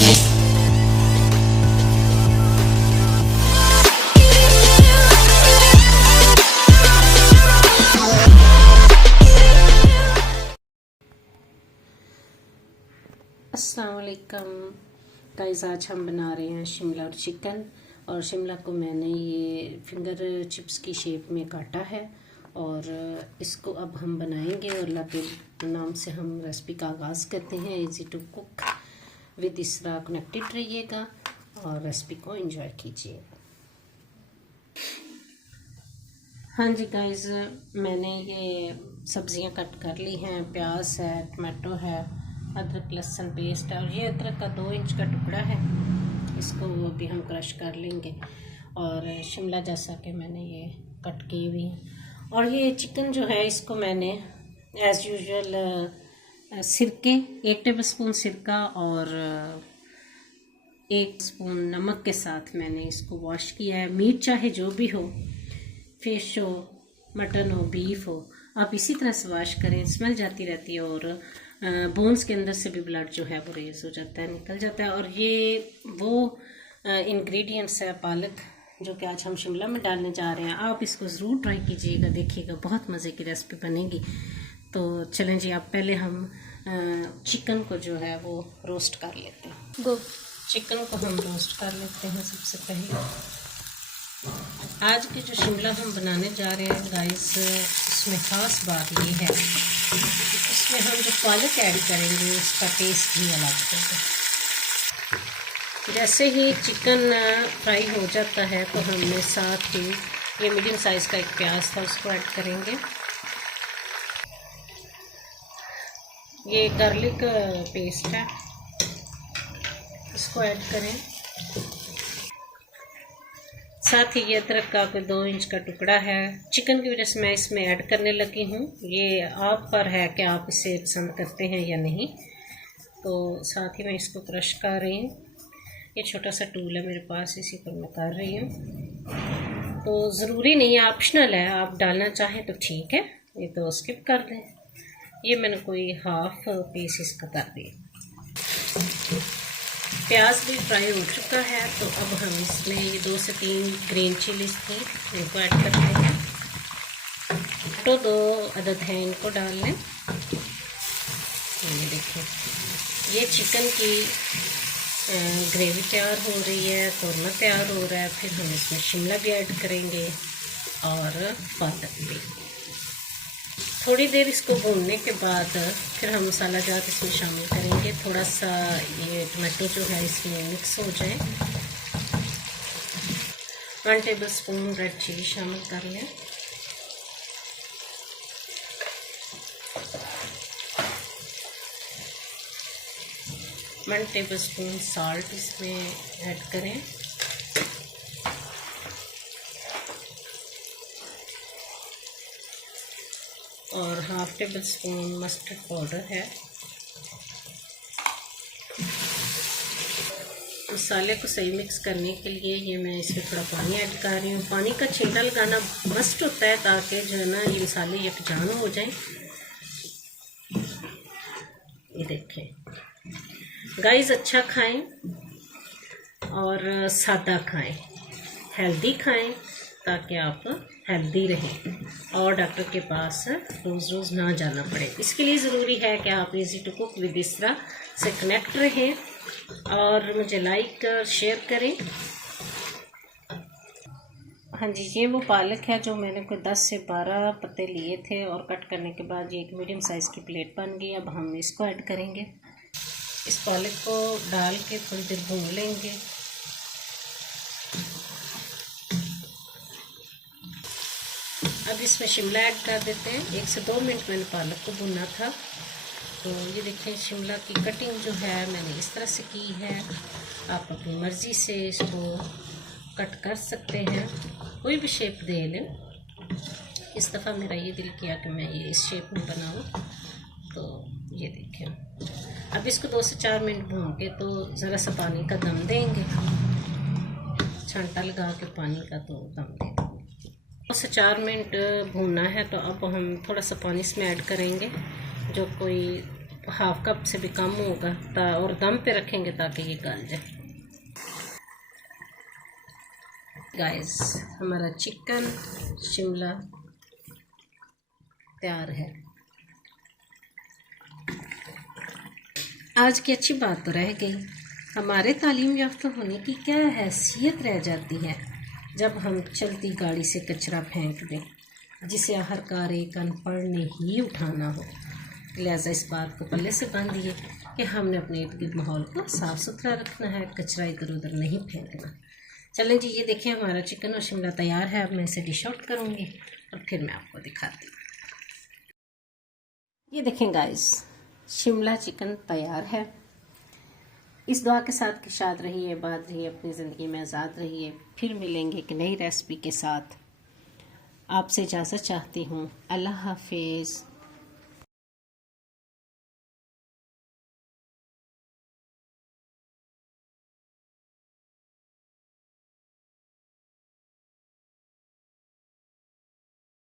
अस्सलाम वालेकुम गाइस, आज हम बना रहे हैं शिमला और चिकन। और शिमला को मैंने ये फिंगर चिप्स की शेप में काटा है और इसको अब हम बनाएंगे। और अल्लाह के नाम से हम रेसिपी का आगाज़ करते हैं। इजी टू कुक विद इसरा कनेक्टेड रहिएगा और रेसिपी को एंजॉय कीजिए। हाँ जी गाइस, मैंने ये सब्ज़ियां कट कर ली हैं। प्याज है, टमाटो है, अदरक लहसुन पेस्ट है और ये अदरक का 2 इंच का टुकड़ा है। इसको अभी हम क्रश कर लेंगे। और शिमला जैसा कि मैंने ये कट की हुई है। और ये चिकन जो है इसको मैंने एज़ यूजुअल सिरके 1 टेबलस्पून सिरका और 1 स्पून नमक के साथ मैंने इसको वॉश किया है। मीट चाहे जो भी हो, फिश हो, मटन हो, बीफ हो, आप इसी तरह से वॉश करें। स्मेल जाती रहती है और बोन्स के अंदर से भी ब्लड जो है वो रेज हो जाता है, निकल जाता है। और ये वो इंग्रेडिएंट्स है पालक जो कि आज हम शिमला में डालने जा रहे हैं। आप इसको ज़रूर ट्राई कीजिएगा, देखिएगा, बहुत मज़े की रेसिपी बनेगी। तो चलें जी, आप पहले हम चिकन को जो है वो रोस्ट कर लेते हैं। चिकन को हम रोस्ट कर लेते हैं। सबसे पहले आज की जो शिमला हम बनाने जा रहे हैं गाइस, इसमें ख़ास बात ये है, इसमें हम जो पालक ऐड करेंगे उसका टेस्ट भी अलग होगा। जैसे ही चिकन फ्राई हो जाता है तो हमने साथ ही ये मीडियम साइज़ का एक प्याज था उसको ऐड करेंगे। ये गार्लिक पेस्ट है, इसको ऐड करें। साथ ही ये अदरक का कोई 2 इंच का टुकड़ा है। चिकन की वजह से मैं इसमें ऐड करने लगी हूँ। ये आप पर है कि आप इसे पसंद करते हैं या नहीं। तो साथ ही मैं इसको क्रश कर रही हूँ। ये छोटा सा टूल है मेरे पास, इसी पर मैं कर रही हूँ। तो ज़रूरी नहीं है, ऑप्शनल है, आप डालना चाहें तो ठीक है, ये तो स्किप कर दें। ये मैंने कोई हाफ पीस इसका कर दिया। प्याज भी फ्राई हो चुका है तो अब हम इसमें ये 2 से 3 ग्रीन चिलीज थी, इनको ऐड करते हैं। तो 2 अदद हैं, इनको डाल लें। ये देखिए, ये चिकन की ग्रेवी तैयार हो रही है, कौरमा तैयार हो रहा है। फिर हम इसमें शिमला भी ऐड करेंगे और पालक भी। थोड़ी देर इसको भूनने के बाद फिर हम मसाला जात इसमें शामिल करेंगे। थोड़ा सा ये टमाटो जो है इसमें मिक्स हो जाए। 1 टेबलस्पून रेड चिली शामिल कर लें। वन टेबलस्पून साल्ट इसमें ऐड करें। और half table spoon mustard powder है। मसाले को सही मिक्स करने के लिए ये मैं इसमें थोड़ा पानी ऐड कर रही हूँ। पानी का छींटा लगाना मस्ट होता है ताकि जो है ना ये मसाले यकजान हो जाएं। ये देखें गाइस, अच्छा खाएं और सादा खाएं, हेल्दी खाएं ताकि आप हेल्दी रहें और डॉक्टर के पास रोज़ रोज़ ना जाना पड़े। इसके लिए ज़रूरी है कि आप इजी टू कुक विद इसरा से कनेक्ट रहें और मुझे लाइक और शेयर करें। हाँ जी, ये वो पालक है जो मैंने कोई 10 से 12 पत्ते लिए थे और कट करने के बाद ये एक मीडियम साइज़ की प्लेट बन गई। अब हम इसको ऐड करेंगे। इस पालक को डाल के थोड़ी देर भून लेंगे। अब इसमें शिमला ऐड कर देते हैं। 1 से 2 मिनट मैंने पालक को भुना था। तो ये देखें, शिमला की कटिंग जो है मैंने इस तरह से की है। आप अपनी मर्ज़ी से इसको कट कर सकते हैं, कोई भी शेप दे लें। इस दफ़ा मेरा ये दिल किया कि मैं ये इस शेप में बनाऊँ। तो ये देखें, अब इसको 2 से 4 मिनट भून के तो ज़रा सा पानी का दम देंगे। छांटा लगा के पानी का तो दम देंगे। 2 से 4 मिनट भूनना है। तो अब हम थोड़ा सा पानी इसमें ऐड करेंगे, जो कोई हाफ कप से भी कम होगा और दम पे रखेंगे ताकि ये गल जाए। गाइस हमारा चिकन शिमला तैयार है। आज की अच्छी बात तो रह गई, हमारे तालीम याफ्ता होने की क्या हैसियत रह जाती है जब हम चलती गाड़ी से कचरा फेंक दें, जिसे आखिरकार एक अनपढ़ ने ही उठाना हो। लिहाजा इस बात को पल्ले से बांध दिए कि हमने अपने इर्द गिर्द माहौल को साफ़ सुथरा रखना है, कचरा इधर उधर नहीं फेंकना। चलें जी, ये देखें हमारा चिकन और शिमला तैयार है। अब मैं इसे डिश आउट करूँगी और फिर मैं आपको दिखाती हूँ। ये देखें गाइस, शिमला चिकन तैयार है। इस दुआ के साथ कि शाद रहिए, आबाद रहिए, अपनी ज़िंदगी में आज़ाद रहिए। फिर मिलेंगे एक नई रेसिपी के साथ। आपसे इजाज़त चाहती हूँ। अल्लाह हाफिज़।